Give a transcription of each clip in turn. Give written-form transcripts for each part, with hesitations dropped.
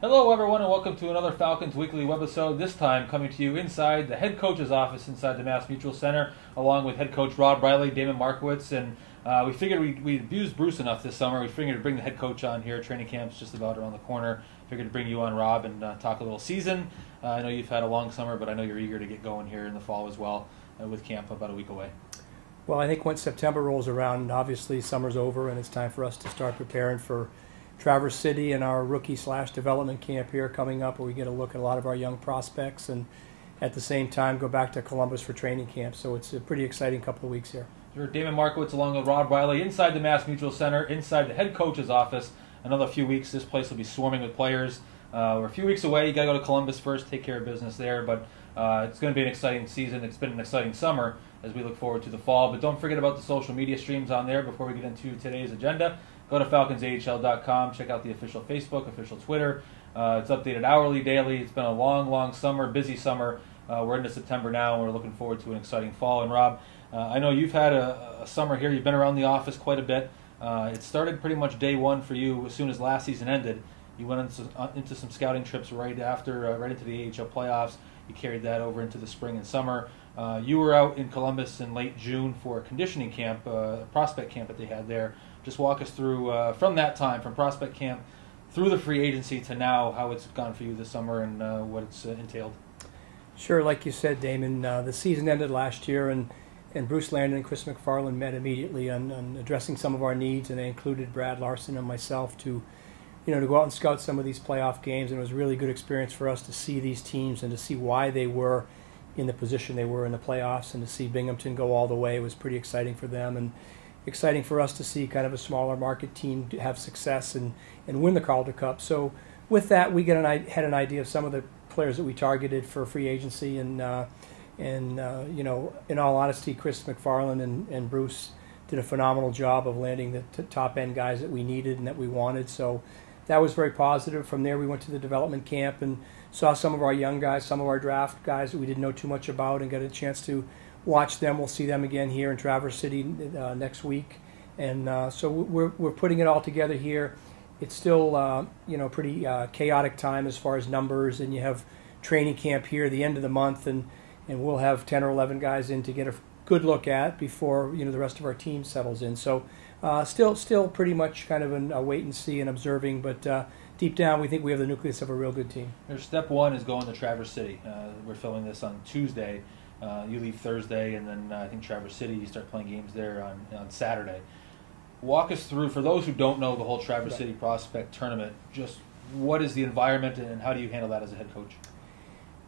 Hello, everyone, and welcome to another Falcons Weekly Webisode. This time, coming to you inside the head coach's office inside the Mass Mutual Center, along with head coach Rob Riley, Damon Markiewicz, and we figured we'd abused Bruce enough this summer. We figured to bring the head coach on here. Training camp's just about around the corner. Figured to bring you on, Rob, and talk a little season. I know you've had a long summer, but I know you're eager to get going here in the fall as well, with camp about a week away. Well, I think once September rolls around, obviously summer's over, and it's time for us to start preparing for Traverse City and our rookie/development camp here coming up, where we get a look at a lot of our young prospects, and at the same time go back to Columbus for training camp. So it's a pretty exciting couple of weeks here. Sure. Damon Markiewicz along with Rob Riley inside the Mass Mutual Center, inside the head coach's office. Another few weeks, this place will be swarming with players. We're a few weeks away. You got to go to Columbus first, take care of business there. But it's going to be an exciting season. It's been an exciting summer as we look forward to the fall. But don't forget about the social media streams on there before we get into today's agenda. Go to FalconsAHL.com. Check out the official Facebook, official Twitter. It's updated hourly, daily. It's been a long, long summer, busy summer. We're into September now, and we're looking forward to an exciting fall. And Rob, I know you've had a summer here. You've been around the office quite a bit. It started pretty much day one for you as soon as last season ended. You went into some scouting trips right after, right into the AHL playoffs. You carried that over into the spring and summer. You were out in Columbus in late June for a conditioning camp, a prospect camp that they had there. Just walk us through from that time, from prospect camp through the free agency to now, how it's gone for you this summer and what it's entailed. Sure, like you said, Damon, the season ended last year, and Bruce Landon and Chris McFarland met immediately on addressing some of our needs, and they included Brad Larson and myself to go out and scout some of these playoff games. And it was a really good experience for us to see these teams and to see why they were in the position they were in the playoffs, and to see Binghamton go all the way. It was pretty exciting for them, and exciting for us to see kind of a smaller market team have success and win the Calder Cup. So with that, we had an idea of some of the players that we targeted for free agency, and in all honesty, Chris McFarland and Bruce did a phenomenal job of landing the top end guys that we needed and that we wanted. So that was very positive. From there, we went to the development camp and saw some of our young guys, some of our draft guys that we didn't know too much about, and got a chance to watch them. We'll see them again here in Traverse City next week, and so we're putting it all together here. It's still pretty chaotic time as far as numbers, and you have training camp here at the end of the month, and we'll have 10 or 11 guys in to get a good look at before the rest of our team settles in. So still pretty much kind of a wait and see and observing, but deep down we think we have the nucleus of a real good team. Step one is going to Traverse City. We're filming this on Tuesday. You leave Thursday, and then I think Traverse City, you start playing games there on Saturday. Walk us through, for those who don't know the whole Traverse City Prospect Tournament, just what is the environment and how do you handle that as a head coach?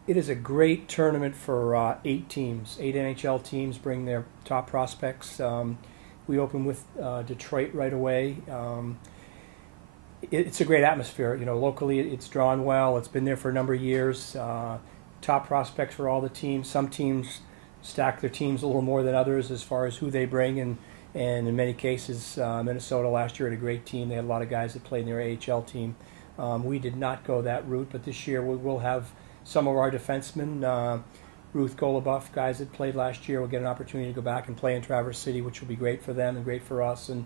It is a great tournament for 8 teams. 8 NHL teams bring their top prospects. We open with Detroit right away. It's a great atmosphere. Locally it's drawn well. It's been there for a number of years. Top prospects for all the teams. Some teams stack their teams a little more than others as far as who they bring, and in many cases, Minnesota last year had a great team. They had a lot of guys that played in their AHL team. We did not go that route, but this year we will have some of our defensemen, Ruth Goluboff, guys that played last year, will get an opportunity to go back and play in Traverse City, which will be great for them and great for us. And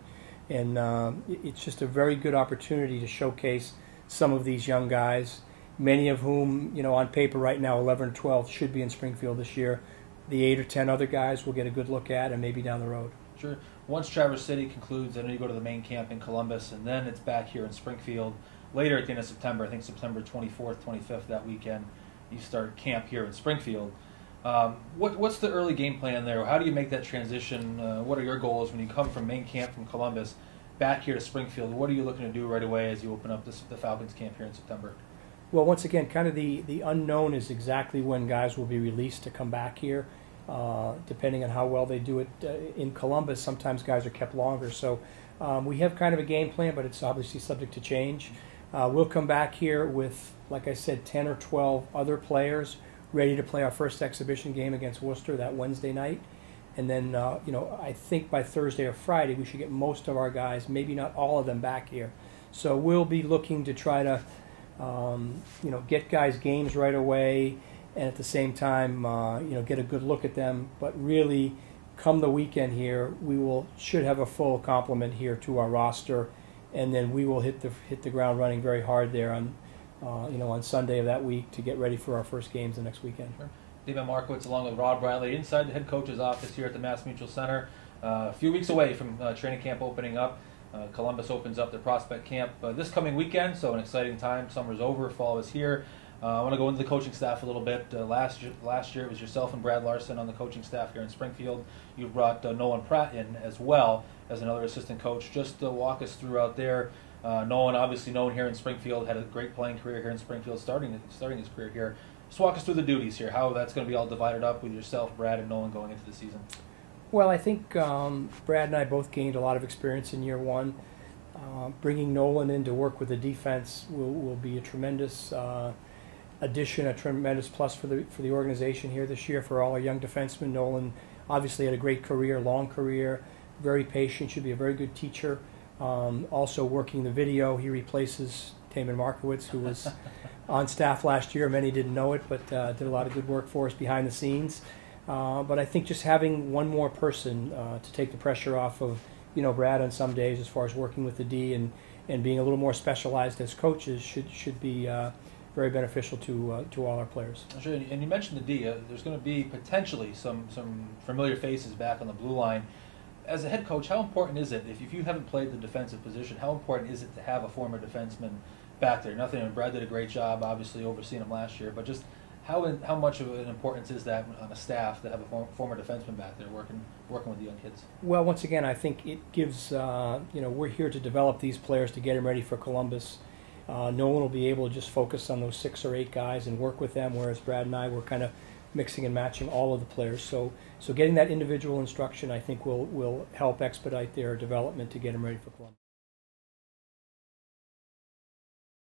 it's just a very good opportunity to showcase some of these young guys, many of whom, on paper right now, 11 or 12, should be in Springfield this year. The 8 or 10 other guys will get a good look at, and maybe down the road. Sure. Once Traverse City concludes, I know you go to the main camp in Columbus, and then it's back here in Springfield later at the end of September. I think September 24th, 25th, that weekend, you start camp here in Springfield. What's the early game plan there? How do you make that transition? What are your goals when you come from main camp from Columbus back here to Springfield? What are you looking to do right away as you open up the Falcons camp here in September? Well, once again, kind of the unknown is exactly when guys will be released to come back here. Depending on how well they do it in Columbus, sometimes guys are kept longer. So we have kind of a game plan, but it's obviously subject to change. We'll come back here with, like I said, 10 or 12 other players ready to play our first exhibition game against Worcester that Wednesday night. And then, I think by Thursday or Friday, we should get most of our guys, maybe not all of them, back here. So we'll be looking to try to, get guys games right away, and at the same time, get a good look at them. But really, come the weekend here, should have a full complement here to our roster, and then we will hit the ground running very hard there on on Sunday of that week to get ready for our first games the next weekend. Sure. Damon Markiewicz along with Rob Riley inside the head coach's office here at the Mass Mutual Center. A few weeks away from training camp opening up. Columbus opens up their prospect camp this coming weekend, so an exciting time. Summer's over, fall is here. I want to go into the coaching staff a little bit. Last year it was yourself and Brad Larson on the coaching staff here in Springfield. You brought Nolan Pratt in as well as another assistant coach. Just walk us through out there. Nolan, obviously known here in Springfield, had a great playing career here in Springfield, starting his career here. Just walk us through the duties here, how that's going to be all divided up with yourself, Brad, and Nolan going into the season. Well, I think Brad and I both gained a lot of experience in year one. Bringing Nolan in to work with the defense will be a tremendous addition, a tremendous plus for the organization here this year for all our young defensemen. Nolan obviously had a great career, long career, very patient, should be a very good teacher. Also working the video, he replaces Damon Markiewicz, who was on staff last year. Many didn't know it, but did a lot of good work for us behind the scenes. But I think just having one more person to take the pressure off of, Brad on some days as far as working with the D and being a little more specialized as coaches should be very beneficial to all our players. Sure, and you mentioned the D. There's going to be potentially some familiar faces back on the blue line. As a head coach, how important is it, if you haven't played the defensive position, how important is it to have a former defenseman back there? Nothing, and Brad did a great job, obviously, overseeing him last year, but just how much of an importance is that on a staff to have a former defenseman back there working with the young kids? Well, once again, I think it gives, we're here to develop these players to get them ready for Columbus. No one will be able to just focus on those 6 or 8 guys and work with them, whereas Brad and I were kind of mixing and matching all of the players. So getting that individual instruction, I think, will help expedite their development to get them ready for Columbus.